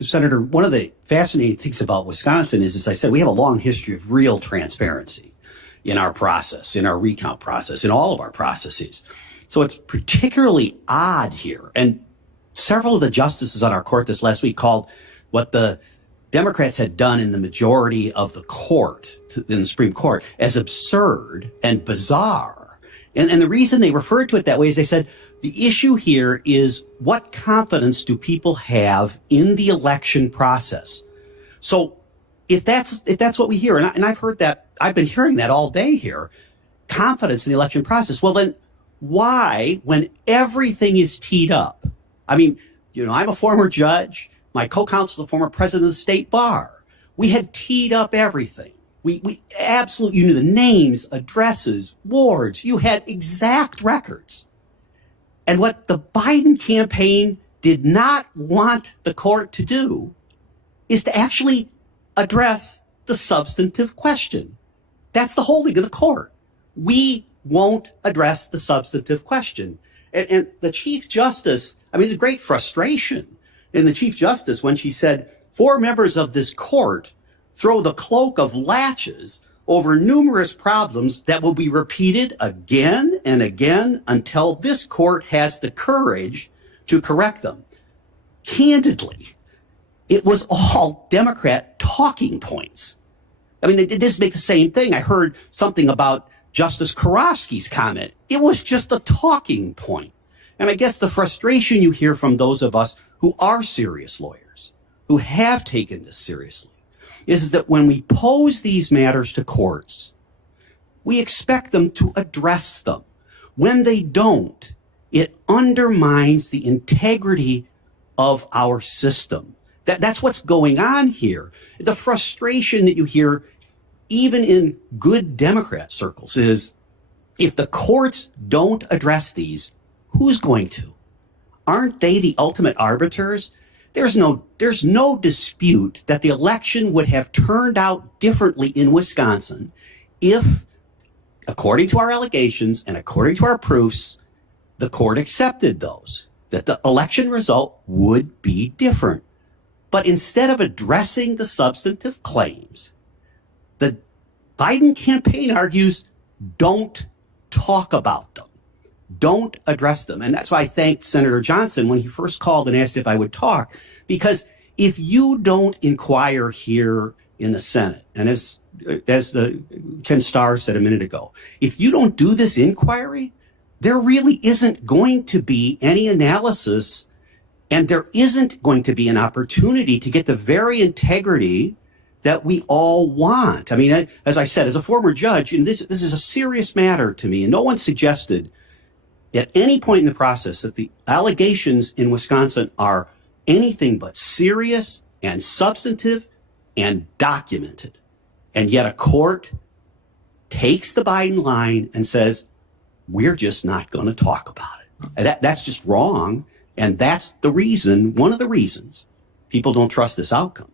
Senator, one of the fascinating things about Wisconsin is, as I said, we have a long history of real transparency in our process, in our recount process, in all of our processes. So it's particularly odd here. And several of the justices on our court this last week called what the Democrats had done in the majority of the court, in the Supreme Court, as absurd and bizarre. And the reason they referred to it that way is they said, the issue here is what confidence do people have in the election process? So if that's what we hear, and I've heard that, I've been hearing that all day here, confidence in the election process. Well, then why, when everything is teed up? I mean, I'm a former judge. My co-counsel is a former president of the state bar. We had teed up everything. We absolutely, you knew the names, addresses, wards. You had exact records. And what the Biden campaign did not want the court to do is to actually address the substantive question. That's the holding of the court. We won't address the substantive question. And the Chief Justice, it's a great frustration in the Chief Justice when she said, 4 members of this court throw the cloak of laches over numerous problems that will be repeated again and again until this court has the courage to correct them. Candidly, it was all Democrat talking points. They did this make the same thing. I heard something about Justice Karofsky's comment. It was just a talking point. And I guess the frustration you hear from those of us who are serious lawyers, who have taken this seriously, is that when we pose these matters to courts, we expect them to address them. When they don't, it undermines the integrity of our system. That's what's going on here. The frustration that you hear, even in good Democrat circles, is if the courts don't address these, who's going to? Aren't they the ultimate arbiters? There's no dispute that the election would have turned out differently in Wisconsin if, according to our allegations and according to our proofs, the court accepted those, that the election result would be different. But instead of addressing the substantive claims, the Biden campaign argues, don't talk about them. Don't address them. And that's why I thanked Senator Johnson when he first called and asked if I would talk, because if you don't inquire here in the Senate, and as Ken Starr said a minute ago, if you don't do this inquiry, there really isn't going to be any analysis, and there isn't going to be an opportunity to get the very integrity that we all want. As I said, as a former judge, and this is a serious matter to me, and no one suggested at any point in the process that the allegations in Wisconsin are anything but serious and substantive and documented. And yet a court takes the Biden line and says, we're just not going to talk about it. And that's just wrong. And that's the reason, one of the reasons people don't trust this outcome.